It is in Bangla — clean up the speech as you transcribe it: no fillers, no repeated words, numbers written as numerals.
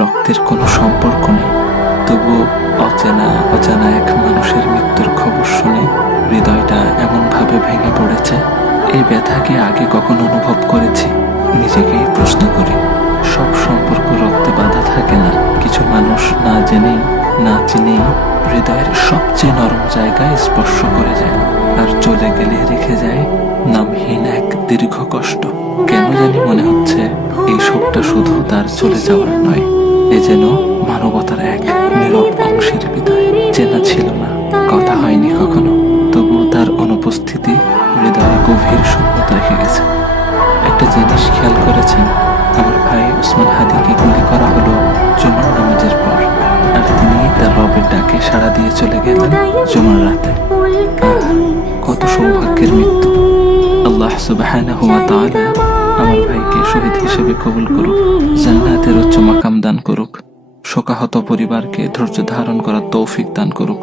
রক্তের কোনো সম্পর্ক নেই, তবুও অচেনা অজানা এক মানুষের মৃত্যুর খবর শুনে হৃদয়টা এমনভাবে ভেঙে পড়েছে। এই ব্যথা কি আগে কখনো অনুভব করেছি? নিজেকেই প্রশ্ন করি। সব সম্পর্ক রক্তে বাঁধা থাকে না। কিছু মানুষ না জেনেই না চিনেই হৃদয়ের সবচেয়ে নরম জায়গায় স্পর্শ করে যায়, আর চলে গেলে রেখে যায় নামহীন এক দীর্ঘ কষ্ট। কেন জানি মনে হচ্ছে এই শোকটা শুধু তার চলে যাওয়ার নয়, এ যেন মানবতার এক নীরব অংশের বিদায়। চেনা ছিল না, কথা হয়নি কখনো, তবুও তার অনুপস্থিতি হৃদয়ে গভীর শূন্যতা রেখে গেছে। একটা জিনিস খেয়াল করেছেন? আমার ভাই ওসমান হাদিকে গুলি করা হলো জুমার নামাজের পর, আর তিনি তার রবের ডাকে সাড়া দিয়ে চলে গেলেন জুমার রাতে। কত সৌভাগ্যের মৃত্যু! আল্লাহ সুবহানাহু ওয়া তাআলা আমার ভাইকে শহীদ হিসেবে কবুল করুক, জান্নাতের উচ্চ মাকাম দান করুক, শোকাহত পরিবারকে ধৈর্য ধারণ করার তৌফিক দান করুক।